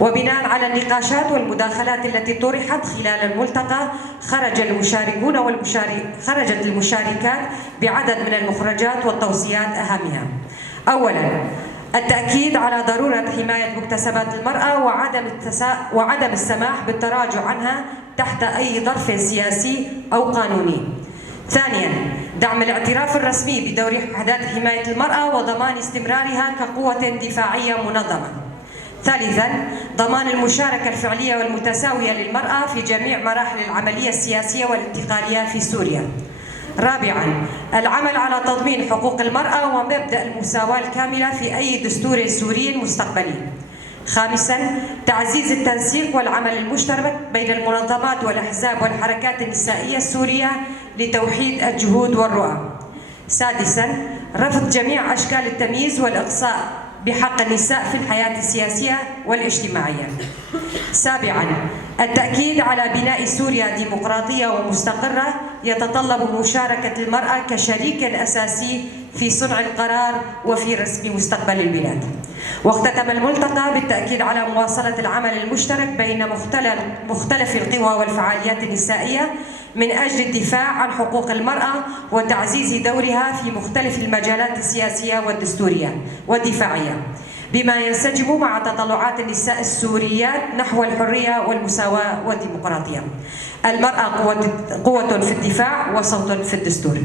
وبناء على النقاشات والمداخلات التي طرحت خلال الملتقى خرجت المشاركات بعدد من المخرجات والتوصيات أهمها: أولاً، التأكيد على ضرورة حماية مكتسبات المرأة وعدم السماح بالتراجع عنها تحت أي ظرف سياسي أو قانوني. ثانياً، دعم الاعتراف الرسمي بدور وحدات حماية المرأة وضمان استمرارها كقوة دفاعية منظمة. ثالثاً، ضمان المشاركة الفعلية والمتساوية للمرأة في جميع مراحل العملية السياسية والانتقالية في سوريا. رابعاً، العمل على تضمين حقوق المرأة ومبدأ المساواة الكاملة في أي دستور سوري مستقبلي. خامساً، تعزيز التنسيق والعمل المشترك بين المنظمات والأحزاب والحركات النسائية السورية لتوحيد الجهود والرؤى. سادساً، رفض جميع أشكال التمييز والإقصاء بحق النساء في الحياة السياسية والاجتماعية. سابعاً، التأكيد على بناء سوريا ديمقراطية ومستقرة يتطلب مشاركة المرأة كشريك أساسي في صنع القرار وفي رسم مستقبل البلاد. واختتم الملتقى بالتأكيد على مواصلة العمل المشترك بين مختلف القوى والفعاليات النسائية من أجل الدفاع عن حقوق المرأة وتعزيز دورها في مختلف المجالات السياسية والدستورية والدفاعية، بما ينسجم مع تطلعات النساء السوريات نحو الحرية والمساواة والديمقراطية. المرأة قوة في الدفاع وصوت في الدستور.